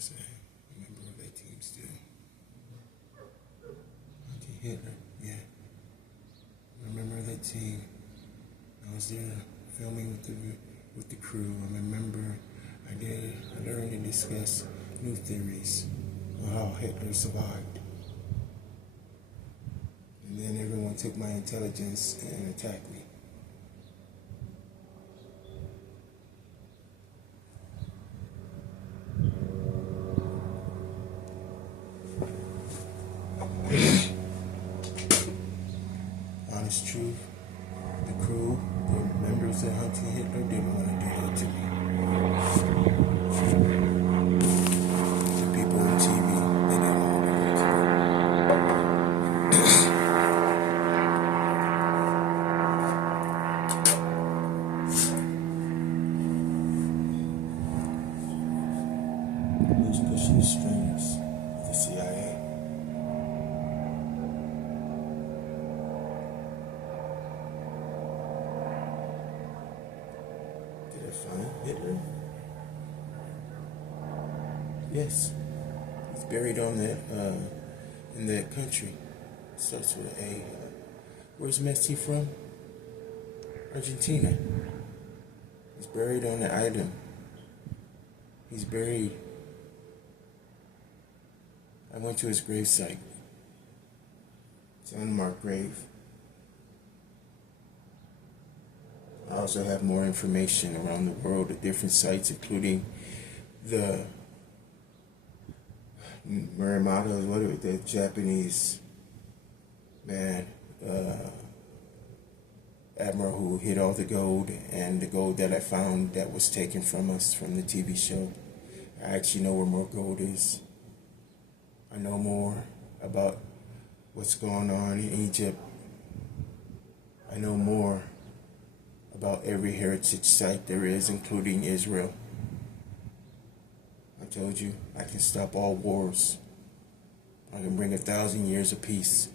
Yes, I am a member of that team still. Hitler, yeah. I'm a member of that team. I was there filming with the crew. I'm a member. I learned and discussed new theories on how Hitler survived. And then everyone took my intelligence and attacked me. Honest truth, the crew, the members of Hunting Hitler didn't want to do that to me. The people on TV, they didn't want to do that to me. Who's pushing the strings? The CIA. Did I find Hitler? Yes. He's buried on that in that country. Starts with an A. Where's Messi from? Argentina. He's buried on the island. He's buried. I went to his gravesite. It's an unmarked grave. I also have more information around the world at different sites, including the me1, what are the Japanese man, admiral who hid all the gold, and the gold that I found that was taken from us from the TV show. I actually know where more gold is. I know more about what's going on in Egypt. I know more about every heritage site there is, including Israel. I told you, I can stop all wars. I can bring 1,000 years of peace.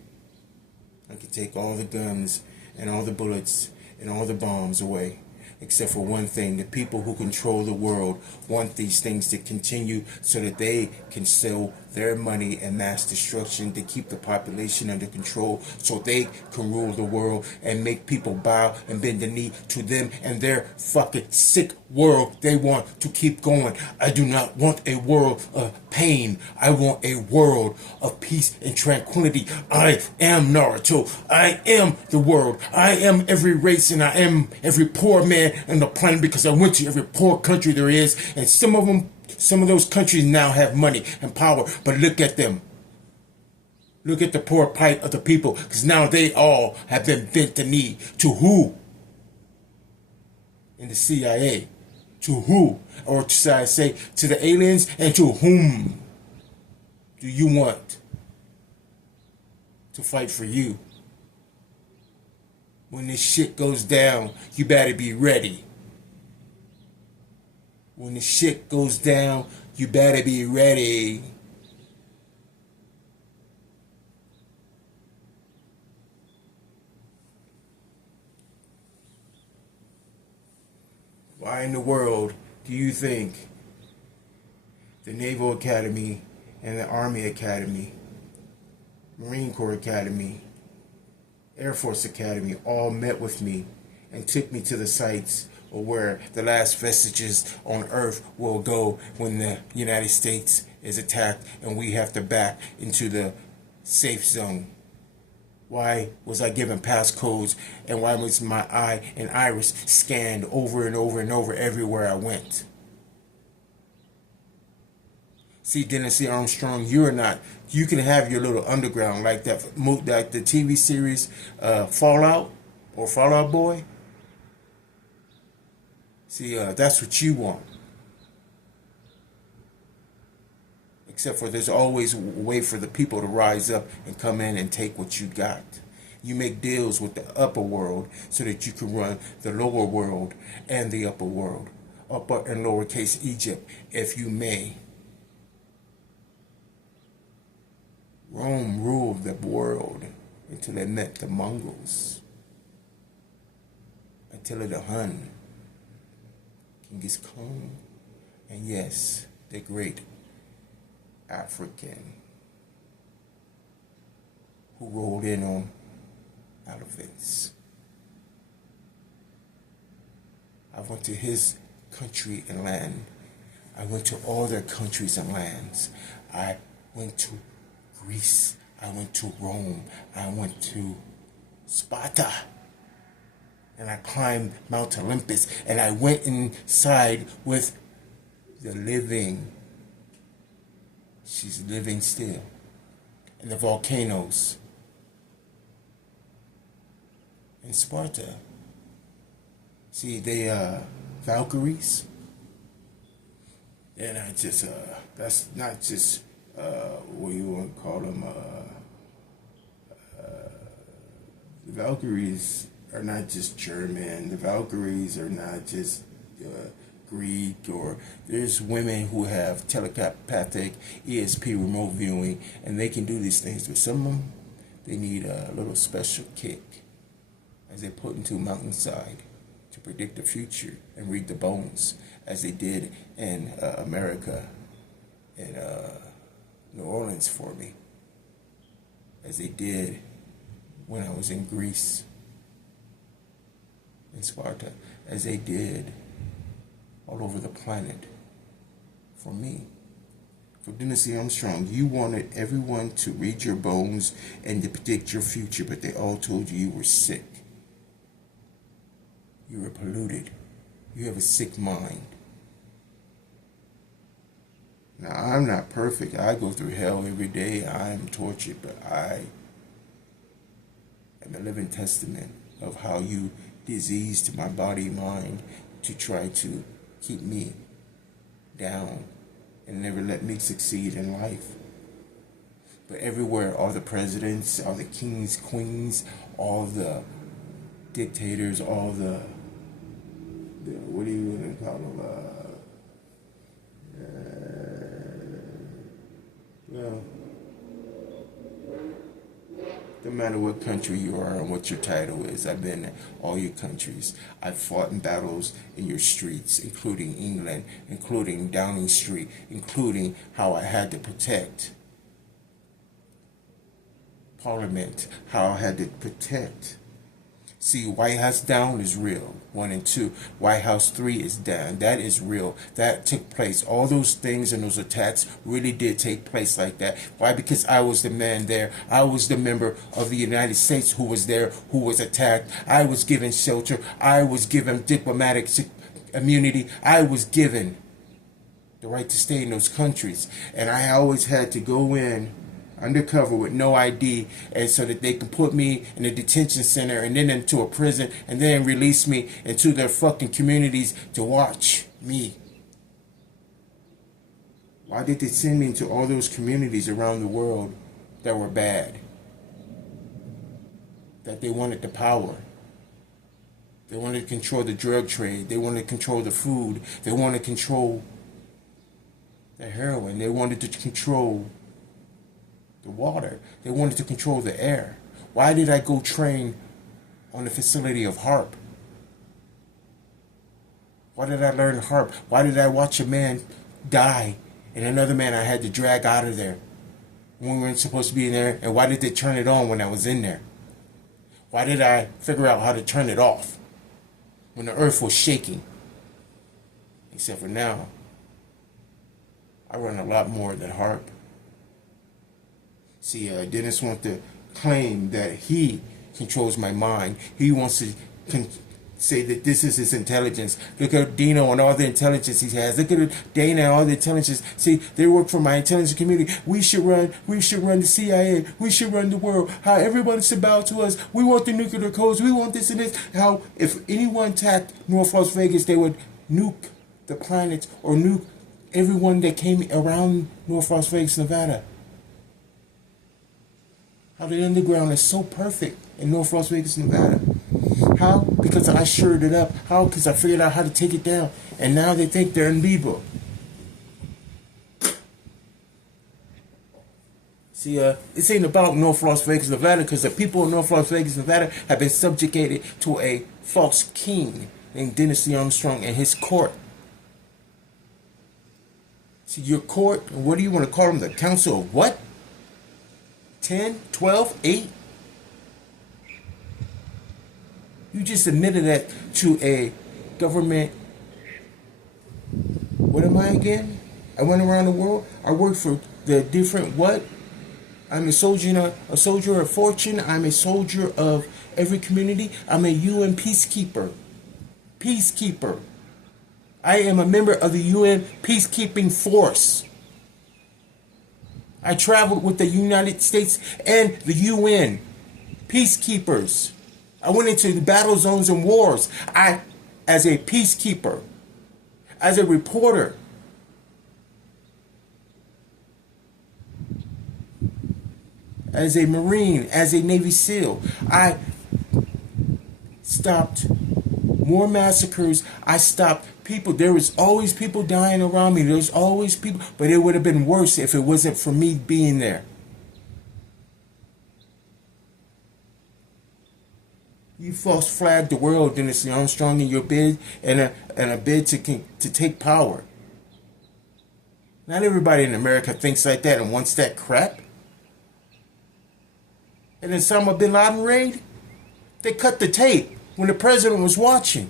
I can take all the guns and all the bullets and all the bombs away. Except for one thing, the people who control the world want these things to continue so that they can sell their money and mass destruction to keep the population under control so they can rule the world and make people bow and bend the knee to them and their fucking sick world they want to keep going. I do not want a world of pain. I want a world of peace and tranquility. I am Naruto. I am the world. I am every race, and I am every poor man on the planet because I went to every poor country there is, and some of those countries now have money and power, but look at them. Look at the poor plight of the people, because now they all have been bent the knee to who? In the CIA. To who? Or should I say, to the aliens, and to whom do you want to fight for you? When this shit goes down, you better be ready. When the shit goes down, you better be ready. Why in the world do you think the Naval Academy and the Army Academy, Marine Corps Academy, Air Force Academy all met with me and took me to the sites where the last vestiges on Earth will go when the United States is attacked and we have to back into the safe zone? Why was I given passcodes, and why was my eye and iris scanned over and over and over everywhere I went? See, Dennis C. Armstrong, you're not. You can have your little underground like that, like the TV series Fallout or Fallout Boy. See, that's what you want. Except for there's always a way for the people to rise up and come in and take what you got. You make deals with the upper world so that you can run the lower world and the upper world. Upper and lowercase Egypt, if you may. Rome ruled the world until they met the Mongols. Attila the Hun, Genghis Khan, and yes, the great African who rolled in on elephants. I went to his country and land. I went to all their countries and lands. I went to Greece. I went to Rome. I went to Sparta. And I climbed Mount Olympus. And I went inside with the living. She's living still. And the volcanoes in Sparta. See, they Valkyries. And I just that's not just what you want to call them. The Valkyries are not just German. The Valkyries are not just Greek, or there's women who have telepathic ESP remote viewing, and they can do these things. But some of them, they need a little special kick as they put into a mountainside to predict the future and read the bones, as they did in America, in New Orleans for me, as they did when I was in Greece, in Sparta, as they did all over the planet for me. For Dynasty Armstrong, you wanted everyone to read your bones and to predict your future, but they all told you you were sick. You were polluted. You have a sick mind. Now, I'm not perfect. I go through hell every day. I am tortured, but I am a living testament of how you diseased my body, mind, to try to keep me down and never let me succeed in life. But everywhere, all the presidents, all the kings, queens, all the dictators, all the what do you want to call them? Well, no matter what country you are and what your title is, I've been in all your countries. I've fought in battles in your streets, including England, including Downing Street, including how I had to protect Parliament, how I had to protect. See, White House down is real, 1 and 2. White House 3 is down. That is real. That took place. All those things and those attacks really did take place like that. Why? Because I was the man there. I was the member of the United States who was there, who was attacked. I was given shelter. I was given diplomatic immunity. I was given the right to stay in those countries. And I always had to go in undercover with no ID, and so that they can put me in a detention center and then into a prison and then release me into their fucking communities to watch me. Why did they send me into all those communities around the world that were bad? That they wanted the power. They wanted to control the drug trade. They wanted to control the food. They wanted to control the heroin. They wanted to control the water. They wanted to control the air. Why did I go train on the facility of harp? Why did I learn harp? Why did I watch a man die and another man I had to drag out of there when we weren't supposed to be in there? And why did they turn it on when I was in there? Why did I figure out how to turn it off when the earth was shaking? Except for now, I run a lot more than harp. See, Dennis wants to claim that he controls my mind. He wants to say that this is his intelligence. Look at Dino and all the intelligence he has. Look at Dana and all the intelligence. See, they work for my intelligence community. We should run the CIA. We should run the world. How everybody should bow to us. We want the nuclear codes. We want this and this. How if anyone attacked North Las Vegas, they would nuke the planets or nuke everyone that came around North Las Vegas, Nevada. How the underground is so perfect in North Las Vegas, Nevada. How? Because I shored it up. How? Because I figured out how to take it down. And now they think they're unbeatable. See, this ain't about North Las Vegas, Nevada, because the people in North Las Vegas, Nevada have been subjugated to a false king named Dynasty Armstrong and his court. See, your court, what do you want to call them? The council of what? 10, 12, 8? You just admitted that to a government. What am I again? I went around the world. I worked for the different what? I'm a soldier of fortune. I'm a soldier of every community. I'm a UN peacekeeper. Peacekeeper. I am a member of the UN peacekeeping force. I traveled with the United States and the UN peacekeepers. I went into the battle zones and wars. As a peacekeeper, as a reporter, as a Marine, as a Navy SEAL, I stopped more massacres. I stopped people. There was always people dying around me. There was always people, but it would have been worse if it wasn't for me being there. You false flagged the world, Dennis Armstrong, in your bid and a bid to take power. Not everybody in America thinks like that and wants that crap. And then Osama bin Laden raid, they cut the tape when the president was watching.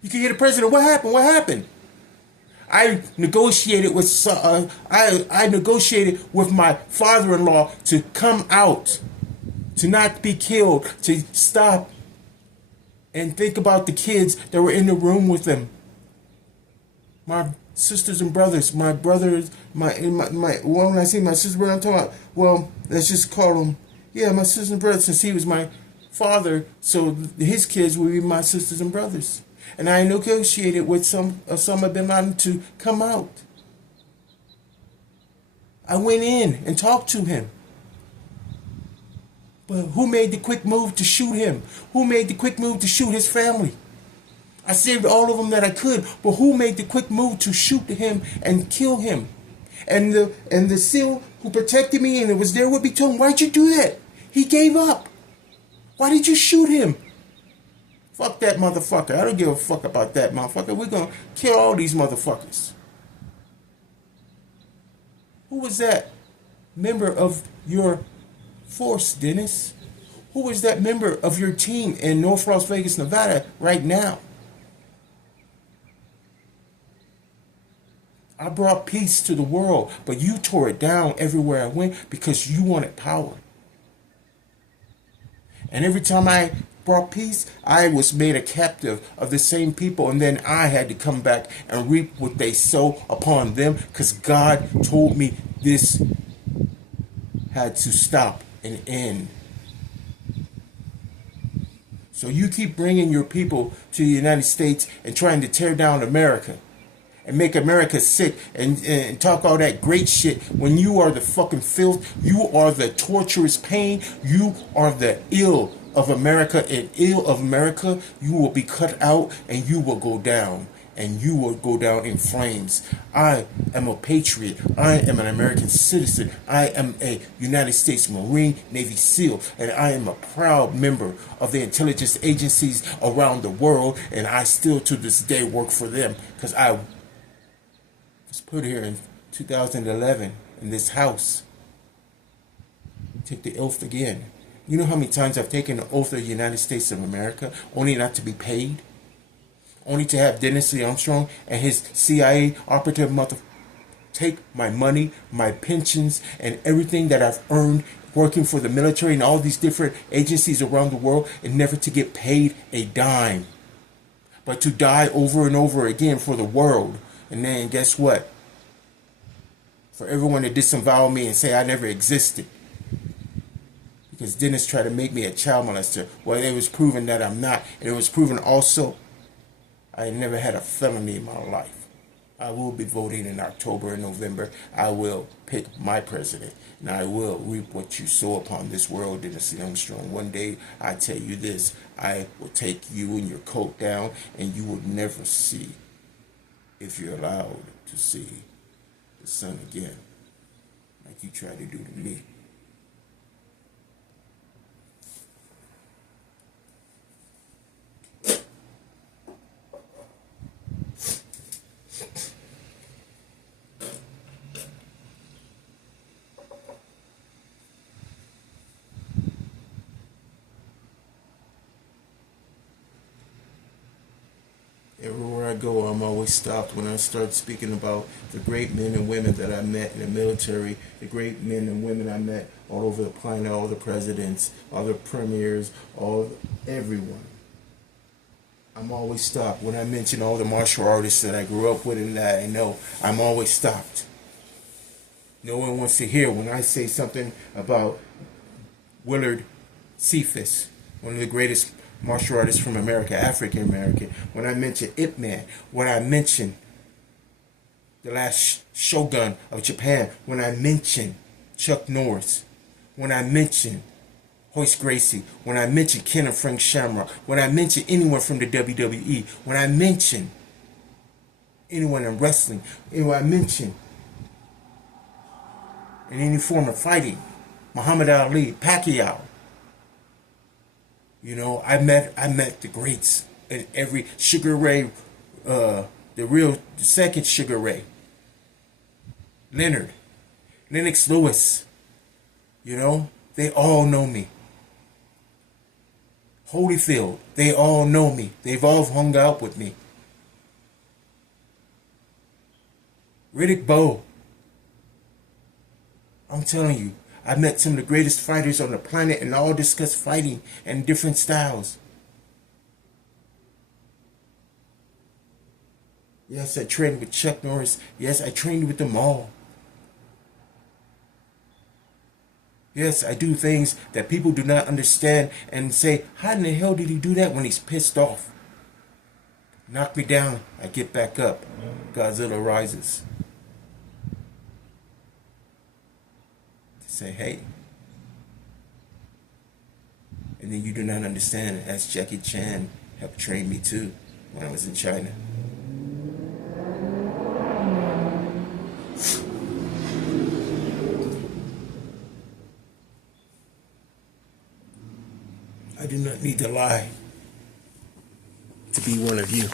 You can hear the president. What happened? What happened? I negotiated with I negotiated with my father-in-law to come out, to not be killed, to stop and think about the kids that were in the room with them. My sisters and brothers, my brothers, well, when I say my sisters and brothers, I'm talking about, well, let's just call them, yeah, my sisters and brothers, since he was my father, so his kids would be my sisters and brothers. And I negotiated with Osama bin Laden to come out. I went in and talked to him. But who made the quick move to shoot him? Who made the quick move to shoot his family? I saved all of them that I could, but who made the quick move to shoot him and kill him? And the SEAL who protected me and was there with me told him, why'd you do that? He gave up. Why did you shoot him? Fuck that motherfucker. I don't give a fuck about that motherfucker. We're gonna kill all these motherfuckers. Who was that member of your force, Dennis? Who was that member of your team in North Las Vegas, Nevada right now? I brought peace to the world, but you tore it down everywhere I went because you wanted power. And every time I brought peace, I was made a captive of the same people, and then I had to come back and reap what they sow upon them because God told me this had to stop and end. So you keep bringing your people to the United States and trying to tear down America and make America sick and talk all that great shit when you are the fucking filth. You are the torturous pain. You are the ill of America, and ill of America, you will be cut out and you will go down. And you will go down in flames. I am a patriot. I am an American citizen. I am a United States Marine, Navy SEAL. And I am a proud member of the intelligence agencies around the world. And I still to this day work for them. Because I was put here in 2011 in this house. Take the oath again. You know how many times I've taken the oath of the United States of America only not to be paid? Only to have Dennis Lee Armstrong and his CIA operative mother take my money, my pensions, and everything that I've earned working for the military and all these different agencies around the world and never to get paid a dime. But to die over and over again for the world. And then guess what? For everyone to disavow me and say I never existed. Because Dennis tried to make me a child molester. Well, it was proven that I'm not. And it was proven also I never had a felony in my life. I will be voting in October and November. I will pick my president. And I will reap what you sow upon this world, Dennis Armstrong. One day, I tell you this. I will take you and your coat down, and you will never see, if you're allowed to see, the sun again. Like you tried to do to me. go, I'm always stopped when I start speaking about the great men and women that I met in the military, the great men and women I met all over the planet, all the presidents, all the premiers, everyone. I'm always stopped when I mention all the martial artists that I grew up with and that I know. I'm always stopped. No one wants to hear when I say something about Willard Cephas, one of the greatest martial artists from America, African American. When I mention Ip Man, when I mention the last shogun of Japan, when I mention Chuck Norris, when I mention Hoist Gracie, when I mention Ken and Frank Shamrock, when I mention anyone from the WWE, when I mention anyone in wrestling, when I mention in any form of fighting, Muhammad Ali, Pacquiao. You know, I met the greats and every Sugar Ray, the second Sugar Ray, Leonard, Lennox Lewis. You know, they all know me. Holyfield, they all know me. They've all hung out with me. Riddick Bowe. I'm telling you, I met some of the greatest fighters on the planet and all discuss fighting and different styles. Yes, I trained with Chuck Norris. Yes, I trained with them all. Yes, I do things that people do not understand and say, how in the hell did he do that when he's pissed off? Knock me down, I get back up. Godzilla rises. Say, hey. And then you do not understand. As Jackie Chan helped train me too when I was in China. I do not need to lie to be one of you.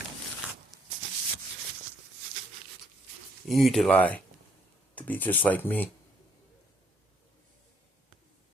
You need to lie to be just like me.